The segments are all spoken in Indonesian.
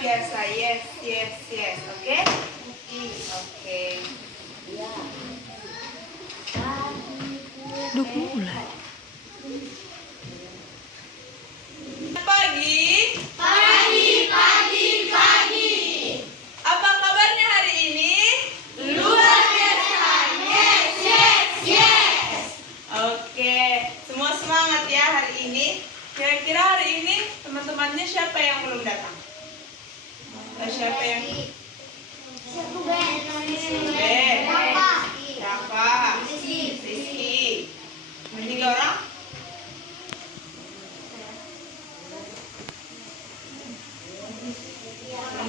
biasa. Yes, yes, yes. Oke? Oke. Udah mulai. Pagi. Pagi. Apa kabarnya hari ini? Luar biasa. Yes. Oke, semua semangat ya hari ini. Kira-kira hari ini teman-temannya siapa yang belum datang? Siapa yang? Rafa, Rizky. Tiga orang?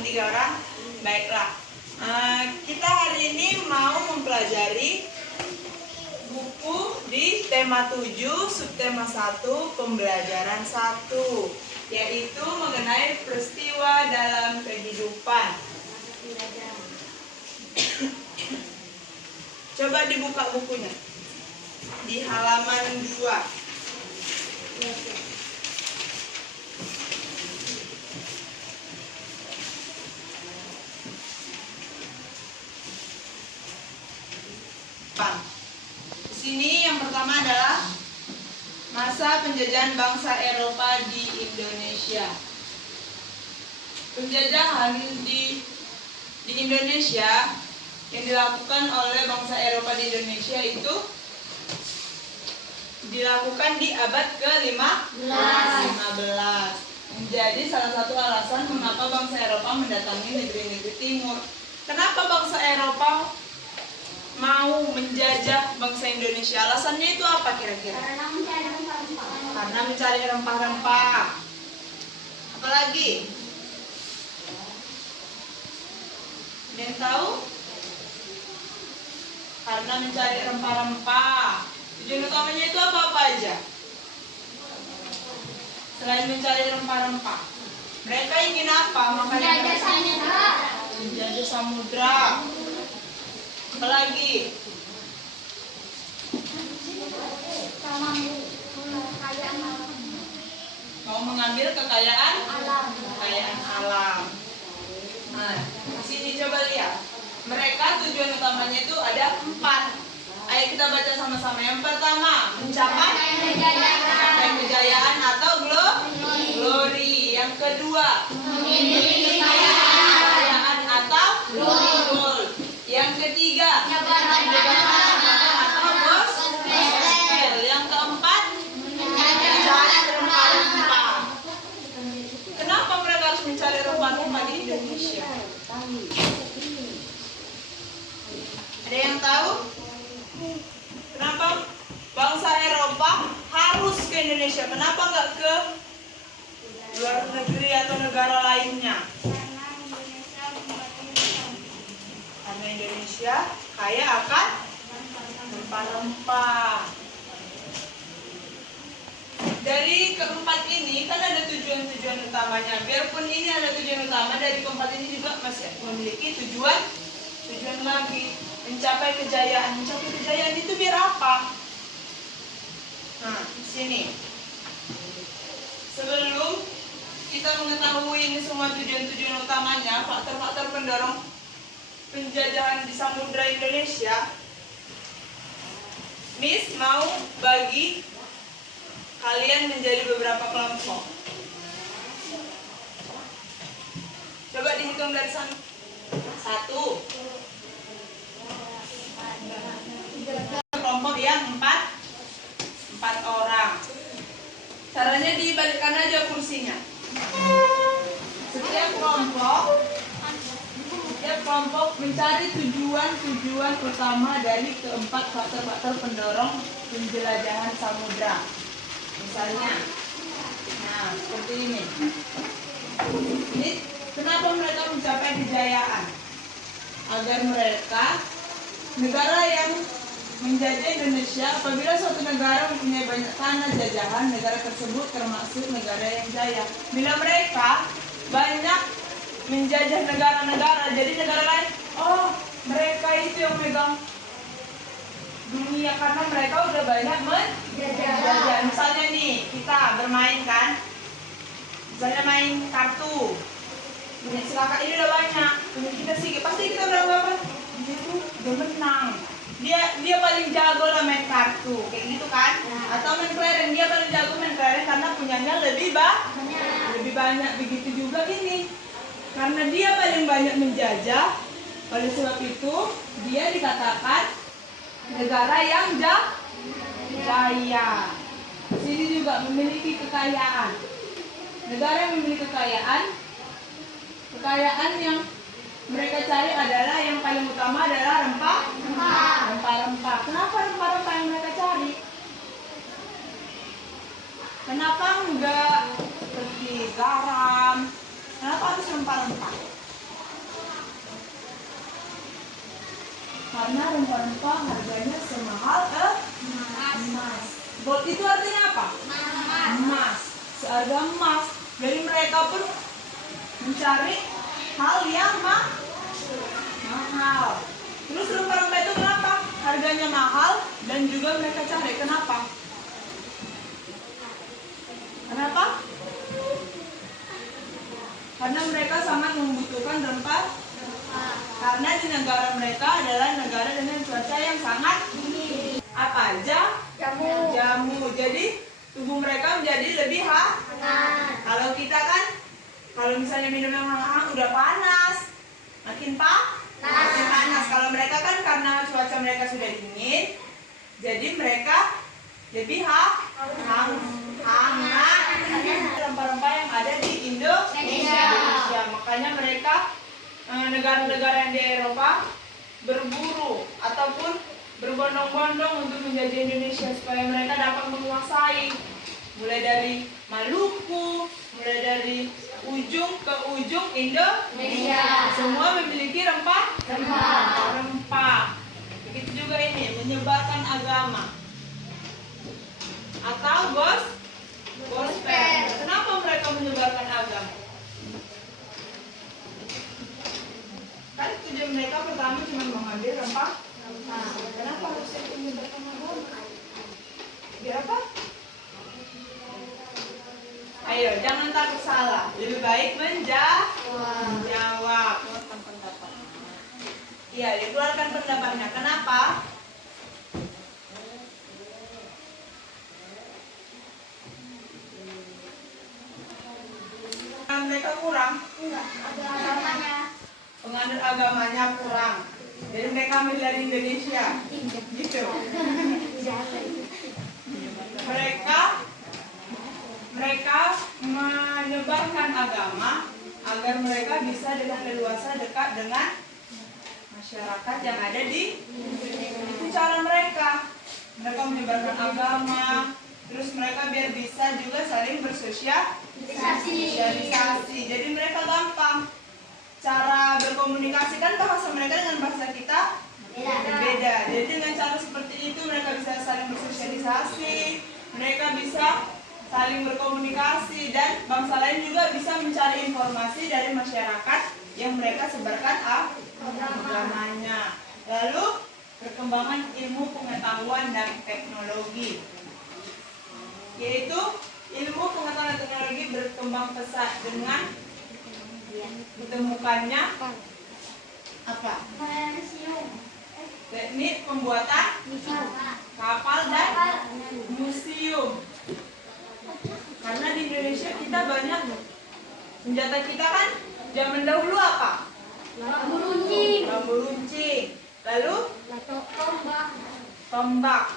Tiga orang? Baiklah. Kita hari ini mau mempelajari buku di tema 7, subtema 1, pembelajaran 1, yaitu mengenai peristiwa dalam kehidupan. Coba dibuka bukunya di halaman 2. Di sini yang pertama adalah masa penjajahan bangsa Eropa di Indonesia. Penjajahan di Indonesia yang dilakukan oleh bangsa Eropa di Indonesia itu dilakukan di abad ke-15. Menjadi salah satu alasan mengapa bangsa Eropa mendatangi negeri-negeri timur. Kenapa bangsa Eropa mau menjajah bangsa Indonesia? Alasannya itu apa kira-kira? Karena mencari rempah-rempah. Apalagi? Ada yang tahu? Karena mencari rempah-rempah. Tujuan utamanya itu apa aja? Selain mencari rempah-rempah, mereka ingin apa? Makanya menjajah samudra. Apalagi? Mau mengambil kekayaan alam. Nah, di sini coba lihat. Mereka tujuan utamanya itu ada 4. Ayo kita baca sama-sama. Yang pertama, mencapai kejayaan atau glory. Yang kedua, kekayaan atau gold. Yang ketiga, atau gospel. Yang keempat, mencari rempah-rempah. Kenapa mereka harus mencari rempah-rempah di Indonesia? Ada yang tahu? Kenapa bangsa Eropa harus ke Indonesia? Kenapa nggak ke luar negeri atau negara lainnya? Karena Indonesia kaya akan rempah-rempah. Dari keempat ini kan ada tujuan-tujuan utamanya. Biarpun ini ada tujuan utama, dari keempat ini juga masih memiliki tujuan lagi. Mencapai kejayaan. Mencapai kejayaan itu biar apa? Nah, di sini. Sebelum kita mengetahui ini semua tujuan-tujuan utamanya, faktor-faktor pendorong penjajahan di Samudra Indonesia, Miss mau bagi kalian menjadi beberapa kelompok. Coba dihitung dari sana. 1. Kelompok yang 4 orang. Caranya dibalikkan aja kursinya. Setiap kelompok mencari tujuan utama dari keempat faktor-faktor pendorong penjelajahan samudra. Misalnya, nah seperti ini. Ini kenapa mereka mencapai kejayaan? Agar mereka, negara yang menjajah Indonesia, apabila suatu negara mempunyai banyak tanah jajahan, negara tersebut termasuk negara yang jaya. Bila mereka banyak menjajah negara-negara, jadi negara lain, oh mereka itu yang megang dunia karena mereka udah banyak menjajah. Misalnya nih, kita bermain kan, misalnya main kartu, dia paling jago lah main kartu, kayak gitu kan? Atau main kelereng, dia paling jago main kelereng karena punyanya lebih banyak. Begitu juga ini, karena dia paling banyak menjajah, oleh sebab itu dia dikatakan negara yang jaya. Sini juga memiliki kekayaan. Negara yang memiliki kekayaan yang mereka cari adalah yang paling utama adalah rempah-rempah. Kenapa rempah-rempah yang mereka cari? Kenapa enggak seperti garam? Kenapa harus rempah-rempah? Karena rempah-rempah harganya semahal emas. Gold itu artinya apa? Emas. Seharga emas. Jadi mereka pun mencari hal yang mahal. Terus rempah-rempah itu kenapa? Harganya mahal dan juga mereka cari. Kenapa? Karena mereka sangat membutuhkan rempah. Karena di negara mereka adalah negara dengan cuaca yang sangat dingin. Apa aja? Jamu. Jadi tubuh mereka menjadi lebih hangat. Kalau kita kan, kalau misalnya minum yang hangat udah panas, makin panas. Kalau mereka kan karena cuaca mereka sudah dingin, jadi mereka lebih hangat. Rempah-rempah yang ada di Indonesia. Makanya mereka negara-negara yang di Eropa berburu ataupun berbondong-bondong untuk menjajah Indonesia supaya mereka dapat menguasai mulai dari Maluku, mulai dari ujung ke ujung Indonesia. Semua memiliki rempah. Begitu juga ini menyebarkan agama atau gospel. Kenapa mereka menyebarkan agama? Kan tujuan mereka pertama cuma mengambil rempah. Kenapa harus menyebarkan agama? Biar apa? Ayo, jangan takut salah. Lebih baik menjawab. Keluarkan pendapat. Iya, dikeluarkan pendapatnya. Kenapa? Mereka kurang. Penganut agamanya kurang. Jadi mereka ambil dari Indonesia. Gitu. Mereka menyebarkan agama agar mereka bisa dengan leluasa dekat dengan masyarakat yang ada di itu cara mereka. Mereka menyebarkan agama, terus mereka biar bisa juga saling bersosialisasi. Jadi mereka gampang. Cara berkomunikasi kan bahasa mereka dengan bahasa kita berbeda. Jadi dengan cara seperti itu mereka bisa saling bersosialisasi, mereka bisa saling berkomunikasi, dan bangsa lain juga bisa mencari informasi dari masyarakat yang mereka sebarkan agamanya. Lalu perkembangan ilmu pengetahuan dan teknologi, yaitu ilmu pengetahuan dan teknologi berkembang pesat dengan ditemukannya apa? Teknik pembuatan kapal dan museum. Karena di Indonesia kita banyak senjata kita kan zaman dahulu apa? Bambu runcing. Lalu tombak.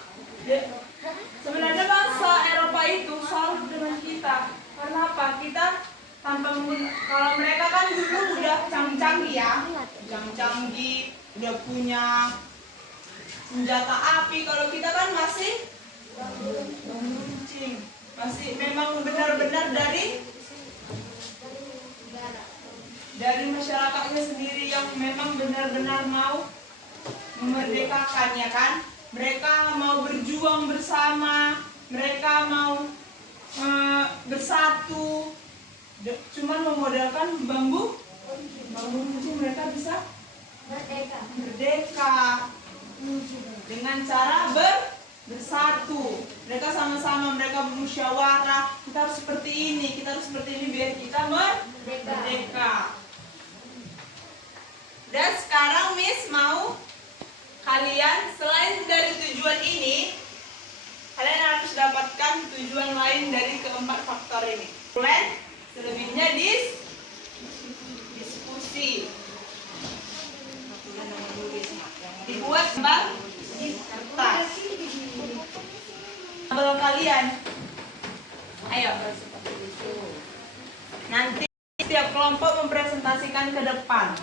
Sebenarnya bangsa Eropa itu salut dengan kita. Karena apa? Kita kalau mereka kan dulu udah canggih ya, canggih, udah punya senjata api. Kalau kita kan masih runcing, masih memang benar-benar dari masyarakatnya sendiri yang memang benar-benar mau memerdekakan, ya kan? Mereka mau berjuang bersama, mereka mau bersatu. Cuman memodalkan bambu runcing mereka bisa merdeka dengan cara bersatu. Mereka sama-sama, mereka bermusyawarah, kita harus seperti ini biar kita merdeka. Dan sekarang Miss mau kalian, selain dari tujuan ini, kalian harus dapatkan tujuan lain dari keempat faktor ini. Plan, selebihnya diskusi. Dibuat bang kertas. Kalau kalian, ayo. Nanti setiap kelompok mempresentasikan ke depan.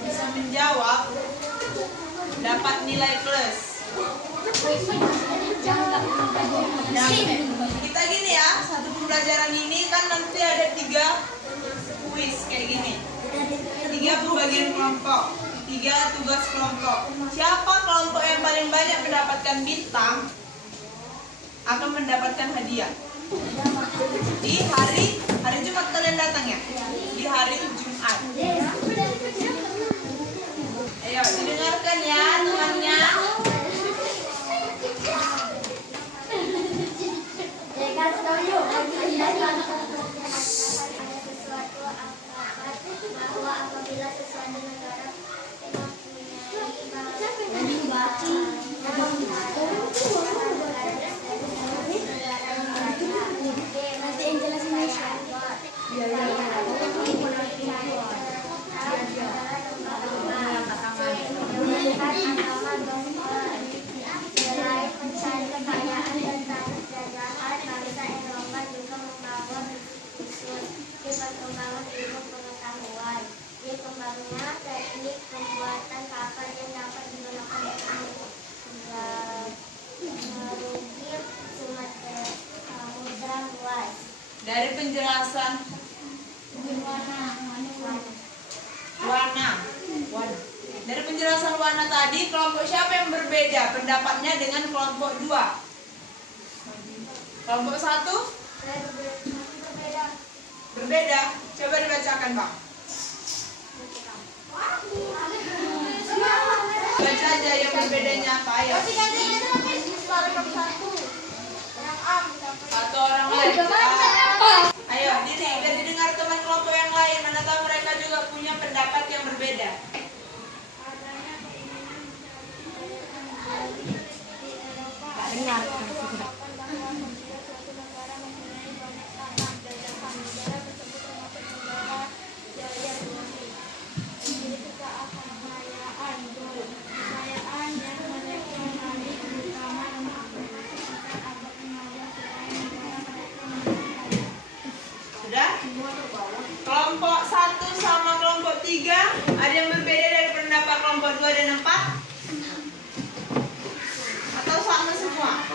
Bisa menjawab, dapat nilai plus. Nah, kita gini ya, satu pembelajaran ini kan nanti ada 3 kuis kayak gini, 3 pembagian kelompok, 3 tugas kelompok. Siapa kelompok yang paling banyak mendapatkan bintang akan mendapatkan hadiah. Di hari Jumat kalian datang ya? Di hari Jumat. Ayo didengarkan ya temannya. Bahwa apabila sesuatu negara nanti yang jelas Indonesia. Selain mencari kekayaan dan jajahan, bangsa Eropa juga membangun khusus di perkembangan ilmu pengetahuan. Dikembangnya teknik pembuatan kapal yang dapat digunakan merugi samudra luas. Dari penjelasan warna. Dari penjelasan warna tadi, kelompok siapa yang berbeda pendapatnya dengan kelompok 2? Kelompok 1? Berbeda. Coba dibacakan, Bang. Baca aja yang berbedanya apa ya? Satu orang lain. Ayo, didengar teman kelompok yang lain. Mana tahu mereka juga punya pendapat yang berbeda. Dengar. Sudah? Kelompok 1 sama kelompok 3 ada yang berbeda dari pendapat kelompok 2 dan 4? Atau sama semua?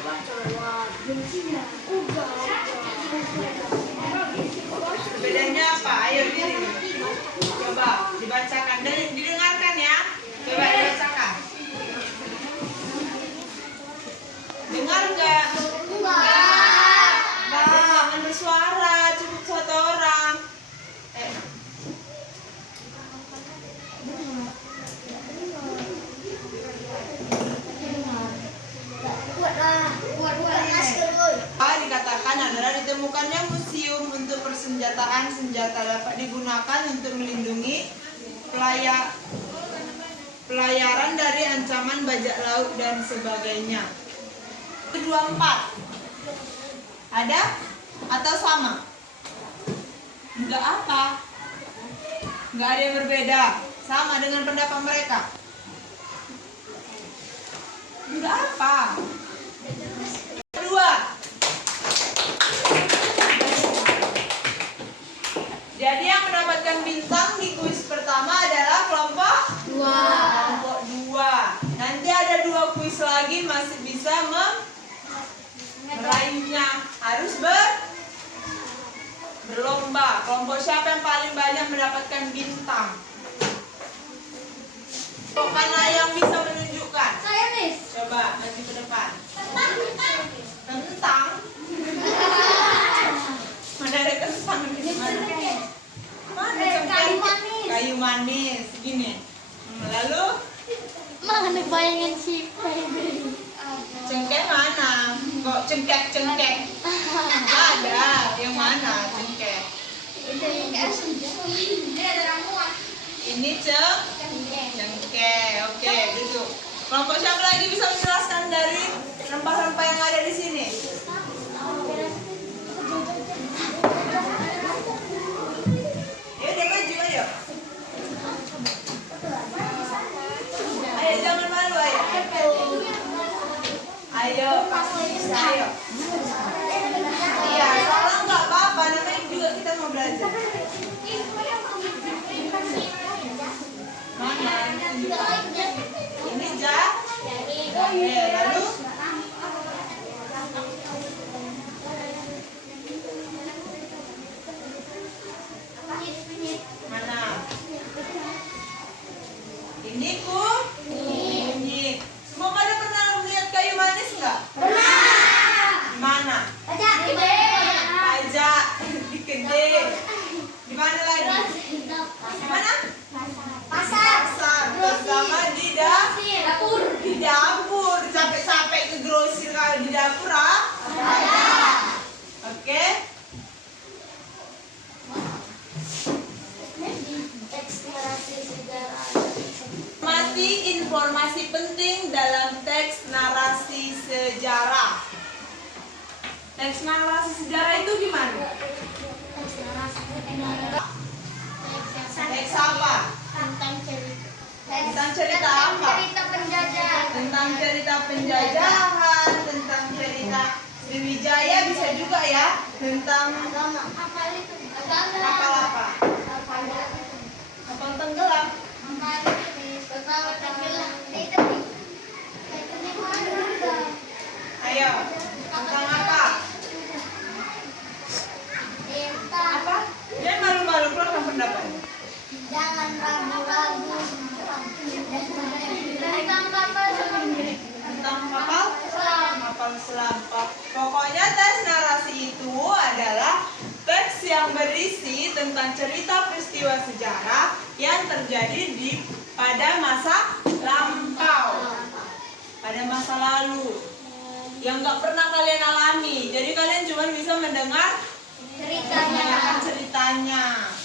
Bedanya apa? Ayo diri. Coba dibacakan dan didengarkan ya. Coba dibacakan. Dengar nggak? Jangan bersuara, cukup 1 orang. Dikatakan adalah ditemukannya museum untuk persenjataan senjata dapat digunakan untuk melindungi pelayaran dari ancaman bajak laut dan sebagainya. 24 ada atau sama? Enggak apa? Enggak ada yang berbeda, sama dengan pendapat mereka. Enggak apa? 2. Jadi yang mendapatkan bintang di kuis pertama adalah kelompok 2. Nanti ada 2 kuis lagi masih bisa meraihnya. Harus berlomba. lomba. Kelompok siapa yang paling banyak mendapatkan bintang? Kelompok mana yang bisa menunjukkan? Saya, Miss. Coba maju ke depan. Kentang. Mana ada kentang di mana? Mana Kayu kentang? manis. Kayu manis. Gini. Lalu Mana bayangan si cengkeh mana? Kok cengkeh? Ada. Yang mana cengkeh? Ini cengkeh. Oke, duduk. Kelompok siapa lagi bisa menjelaskan dari rempah-rempah yang ada di sini? Ya udah maju ayo. Ayo jangan malu ayo. Ayo pasti bisa ayo. Iya, salah nggak apa-apa. Namanya juga kita mau belajar. Mana? Ini Oke, lalu mana? Ini kunyit. Semua pada pernah melihat kayu manis nggak? Di mana? Pajak, di Gede. Di mana lagi? Di mana? Pasar. Bersama di dapur. Di dapur. Sampai ke grosir kalau di dapur ada. Oke. Mati informasi penting dalam teks narasi sejarah. Teks narasi sejarah itu gimana? Teks apa? Tentang cerita apa? Tentang cerita penjajahan, tentang cerita Sriwijaya bisa juga ya. Tentang kapal apa? Kapal tenggelam. Ayo, tentang apa? Apa? Jangan malu-malu, keluarkan pendapat. Jangan ragu-ragu. Tentang kapal selam. Tentang kapal selam. Pokoknya teks narasi itu adalah teks yang berisi tentang cerita peristiwa sejarah yang terjadi pada masa lampau, pada masa lalu, yang nggak pernah kalian alami. Jadi kalian cuma bisa mendengar ceritanya.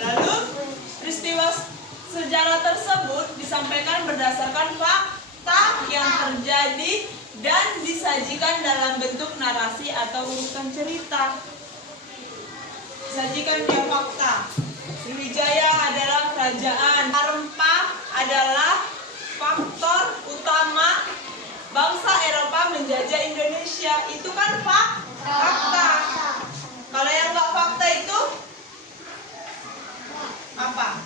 Lalu peristiwa sejarah tersebut disampaikan berdasarkan fakta yang terjadi dan disajikan dalam bentuk narasi atau urutan cerita. Disajikan dia fakta. Sriwijaya adalah kerajaan. Rempah adalah faktor utama bangsa Eropa menjajah Indonesia. Itu kan fakta. Kalau yang nggak fakta itu apa?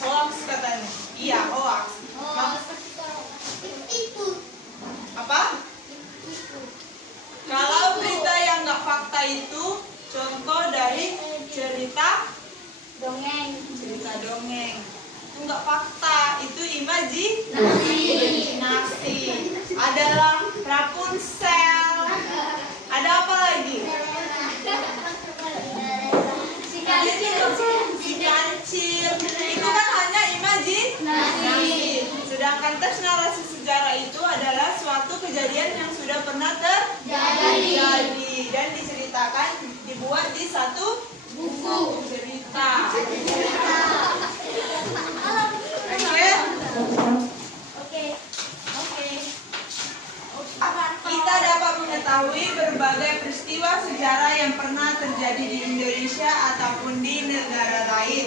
Hoax katanya. Iya, hoax. Apa? Kalau berita yang nggak fakta itu contoh dari cerita dongeng. Enggak fakta, itu imajinasi. Adalah Rapunzel. Ada apa lagi? Si kancil. Itu kan hanya imajinasi. Sedangkan teks narasi sejarah itu adalah suatu kejadian yang sudah pernah terjadi dan diceritakan, dibuat di satu buku cerita. Oke. Kita dapat mengetahui berbagai peristiwa sejarah yang pernah terjadi di Indonesia ataupun di negara lain.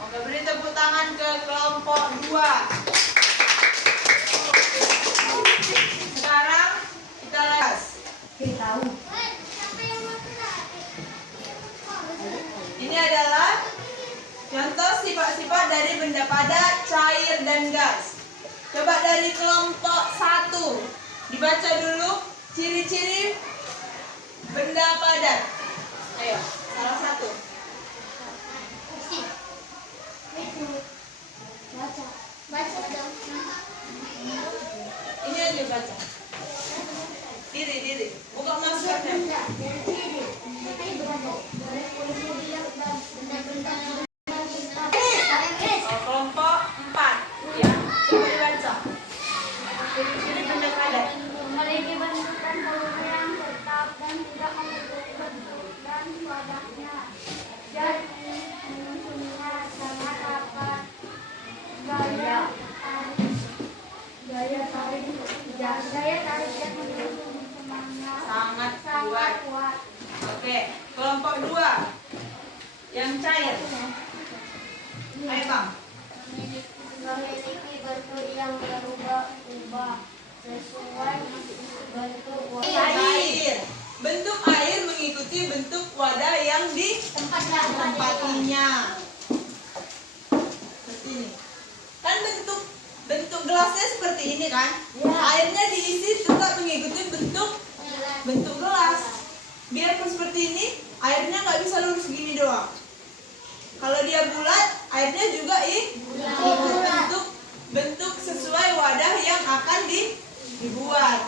Oke, beri tepuk tangan ke kelompok 2. Sekarang kita lihat. Ini Contoh sifat-sifat dari benda padat, cair, dan gas. Coba dari kelompok 1. Dibaca dulu ciri-ciri benda padat. Ayo, salah satu. Baca dong. Ini aja baca. Diri. Buka maskernya. Kelompok 4. Ya, coba dibaca. Ciri-ciri benda padat. Memiliki bentuk dan volume yang tetap dan tidak membentuk bentuk dan wadahnya. Jadi menyusunnya sangat rapat. Gaya tarik yang mendukung semangat Sangat sangat kuat. kuat. Oke, kelompok 2. Yang cair. Ayo, Bang. Memiliki bentuk yang berubah-ubah sesuai bentuk wadah. Air. Bentuk air mengikuti bentuk wadah yang ditempatinya. Seperti ini. Kan bentuk gelasnya seperti ini kan? Ya. Airnya diisi tetap mengikuti bentuk gelas. Biarpun seperti ini, airnya nggak bisa lurus gini doang. Kalau dia bulat, airnya juga bentuk sesuai wadah yang akan dibuat.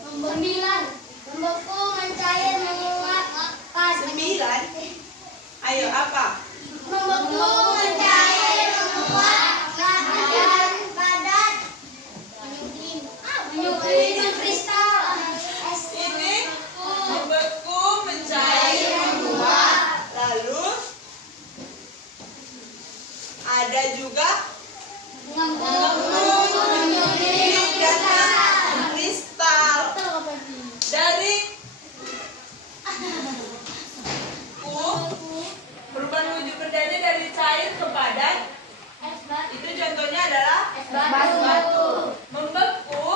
Nomor 9. Membeku, mencair, menguap. 9. Ayo, apa? Membeku, mencair, menguap. Dan padat. Menyusun kristal. Ini membeku, mencair, menguap. Lalu ada juga Mengembung, menyusun kristal. kristal. Dari perubahan wujud bendanya dari cair ke padat. Es batu. Itu contohnya adalah Batu. membeku.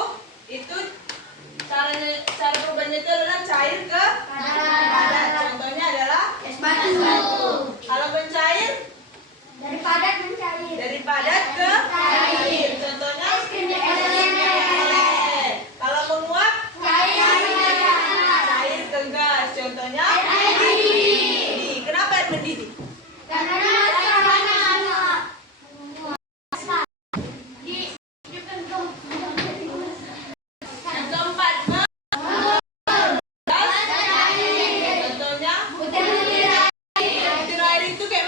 Itu cara perubahannya itu adalah cair ke padat. Contohnya adalah Es batu. kalau mencair Dari padat mencair. dari padat ke cair. Contohnya Es krim DLL. kalau menguap Cair. cair ke gas. Contohnya Air mendidih. mendidih. Kenapa air mendidih? Karena panas. Yang keempat contohnya butir air itu kayak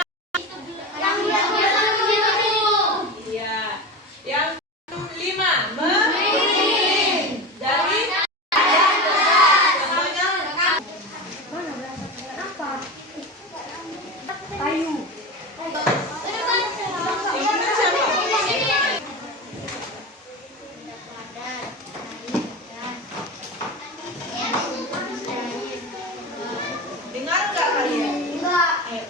iya. Yang 5 dari contohnya yang benar siapa? Dengar nggak kalian? Ayo,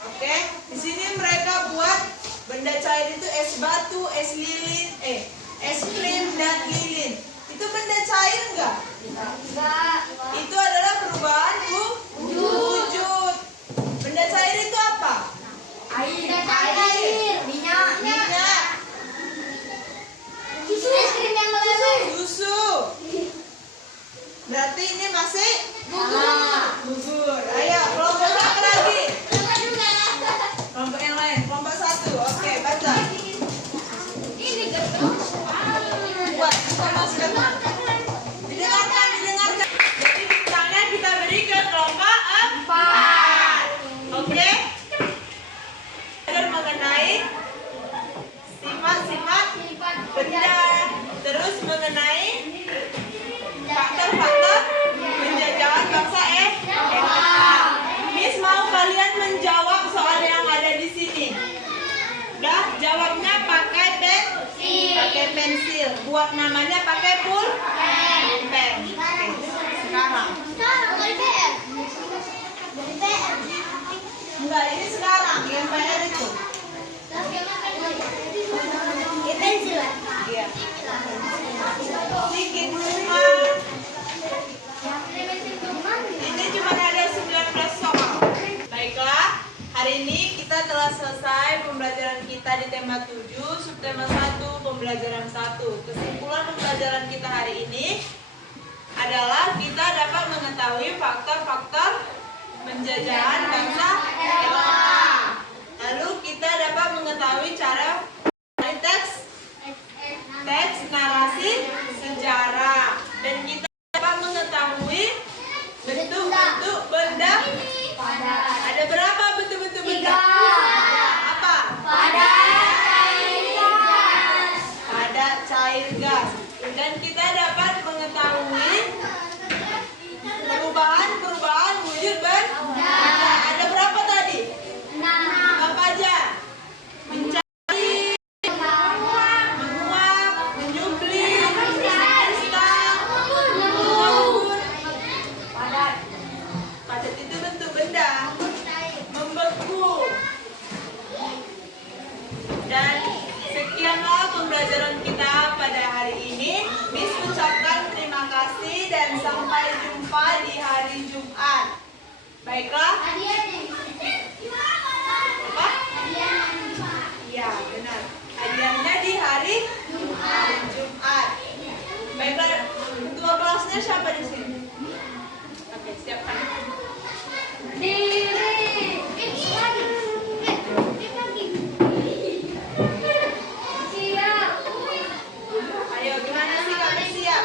Oke, di sini mereka buat benda cair itu es batu, es lilin, es krim dan lilin. Itu benda cair enggak? Itu adalah perubahan wujud. Benda cair itu apa? Minyak, susu. Berarti ini masih gugur. Ayo, kelompok satu lagi. Kelompok yang lain, kelompok 1. Oke, baca. Buat buka maskernya. Didengarkan. Jadi bintangnya kita beri ke kelompok 4. Oke? Belajar mengenai buat namanya pakai pulpen. Oke, sekarang. Enggak, ini sekarang yang PR itu. Iya. Sedikit cuma. Ini cuma ada 19 soal. Baiklah, hari ini kita telah selesai pembelajaran kita di tema 7, subtema 1, pembelajaran 1. Kesimpulan pembelajaran kita hari ini adalah kita dapat mengetahui faktor-faktor penjajahan bangsa Eropa. Lalu kita dapat mengetahui cara teks narasi sejarah, dan kita dapat mengetahui bentuk-bentuk benda. Ada berapa bentuk-bentuk benda? Apa? Padat, cair, gas. Dan kita dapat mengetahui perubahan wujud benda. Ada berapa tadi? 6. Apa aja? Mencari, menguap, menyublim, kristal, mengukur. Padat itu bentuk benda. Membeku. Dan sekianlah pembelajaran kita pada hari ini. Miss ucapkan terima kasih dan sampai jumpa di hari Jumat. Baiklah. Apa? Iya, benar. Hadiahnya di hari Jumat. Baiklah, ketua kelasnya siapa di sini? Oke, siapkan. Ayo, gimana sih kami siap?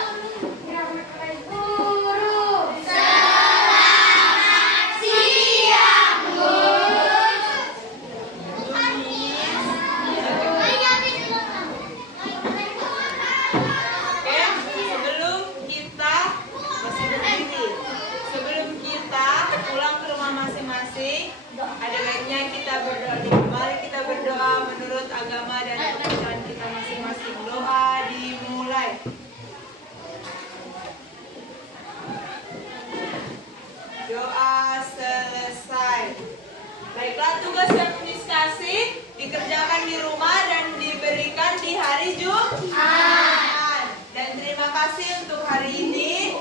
Oke, sebelum kita pulang ke rumah masing-masing, ada baiknya kita berdoa dulu. Mari kita berdoa menurut agama dan kepercayaan kita masing-masing. Doa dimulai. Doa selesai. Baiklah, tugas yang Miss kasih dikerjakan di rumah dan diberikan di hari Jumat. Dan terima kasih untuk hari ini.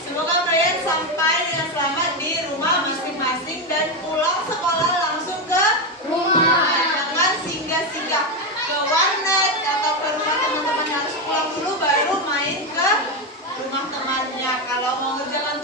Semoga kalian sampai dengan selamat di rumah masing-masing dan pulang sekolah langsung ke rumah. Jangan singgah-singgah ke warnet atau ke rumah teman-teman, harus pulang dulu baru main ke rumah temannya. Kalau mau ngerjakan